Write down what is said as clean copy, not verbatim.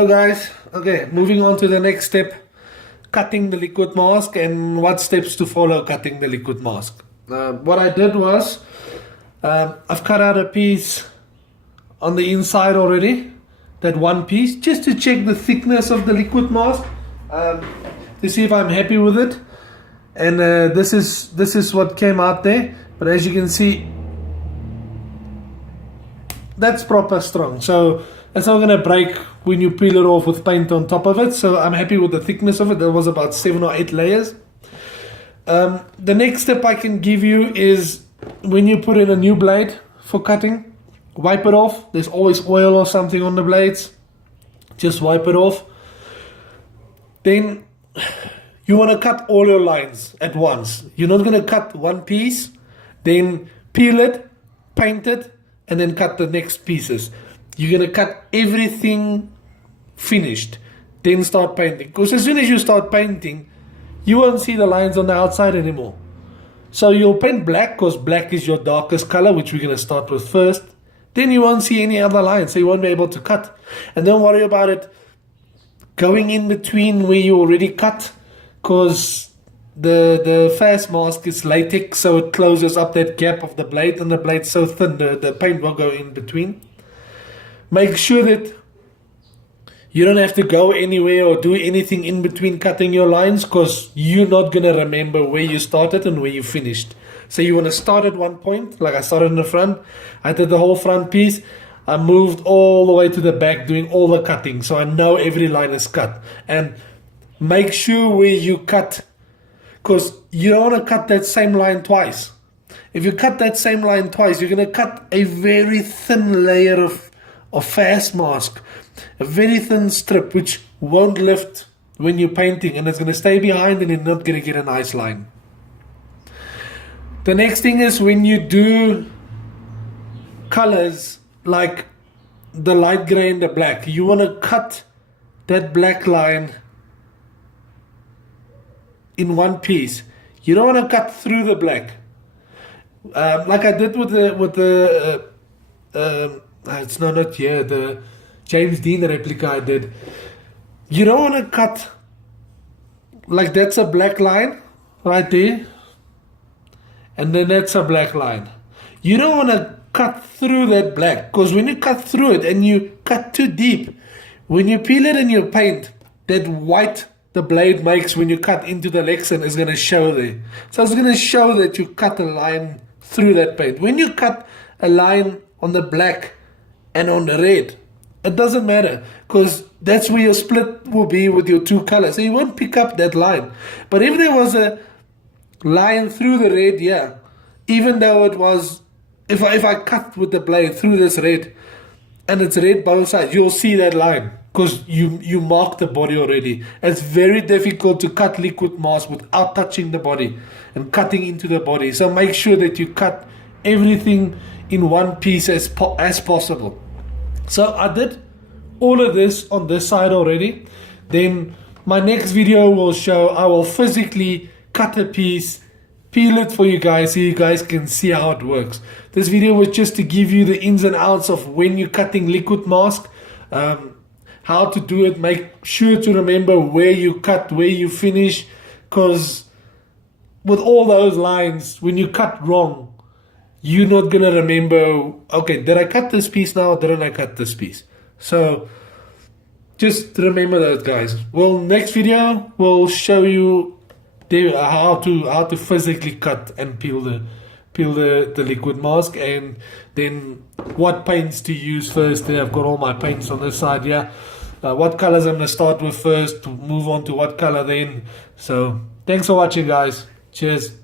Hello guys, okay, moving on to the next step, cutting the liquid mask and what steps to follow cutting the liquid mask. What I did was, I've cut out a piece on the inside already, that one piece, just to check the thickness of the liquid mask, to see if I'm happy with it. And this is what came out there, but as you can see, that's proper strong, so it's not going to break when you peel it off with paint on top of it. So I'm happy with the thickness of it. There was about 7 or 8 layers. The next step I can give you is when you put in a new blade for cutting, wipe it off. There's always oil or something on the blades. Just wipe it off. Then you want to cut all your lines at once. You're not going to cut one piece, then peel it, paint it, and then cut the next pieces. You're going to cut everything finished, then start painting. Because as soon as you start painting, you won't see the lines on the outside anymore. So you'll paint black because black is your darkest color, which we're going to start with first. Then you won't see any other lines, so you won't be able to cut. And don't worry about it going in between where you already cut, because the fast mask is latex, so it closes up that gap of the blade, and the blade's so thin the paint will go in between. Make sure that you don't have to go anywhere or do anything in between cutting your lines, because you're not going to remember where you started and where you finished. So you want to start at one point, like I started in the front. I did the whole front piece. I moved all the way to the back doing all the cutting, so I know every line is cut. And make sure where you cut, because you don't want to cut that same line twice. If you cut that same line twice, you're going to cut a very thin layer of fast mask, a very thin strip which won't lift when you're painting, and it's going to stay behind and you're not going to get a nice line. The next thing is when you do colors like the light gray and the black, you want to cut that black line in one piece. You don't want to cut through the black, like I did with the it's not here, the James Dean replica I did. You don't want to cut like that's a black line right there, and then that's a black line. You don't want to cut through that black, because when you cut through it and you cut too deep, when you peel it in your paint, that white the blade makes when you cut into the Lexan is going to show there. So it's going to show that you cut a line through that paint. When you cut a line on the black and on the red, it doesn't matter, because that's where your split will be with your two colors. So you won't pick up that line. But if there was a line through the red, yeah, even though it was, if I cut with the blade through this red and it's red both sides, you'll see that line, because you marked the body already. It's very difficult to cut liquid mask without touching the body and cutting into the body. So make sure that you cut everything in one piece as possible. So I did all of this on this side already. Then my next video will show I will physically cut a piece, peel it for you guys so you guys can see how it works. This video was just to give you the ins and outs of when you're cutting liquid mask, how to do it. Make sure to remember where you cut, where you finish, because with all those lines, when you cut wrong, you're not going to remember, okay, did I cut this piece now or didn't I cut this piece? So just remember that, guys. Well, next video will show you how to physically cut and peel the liquid mask, and then what paints to use first. Then I've got all my paints on this side here. What colors I'm going to start with first, to move on to what color then. So thanks for watching, guys. Cheers.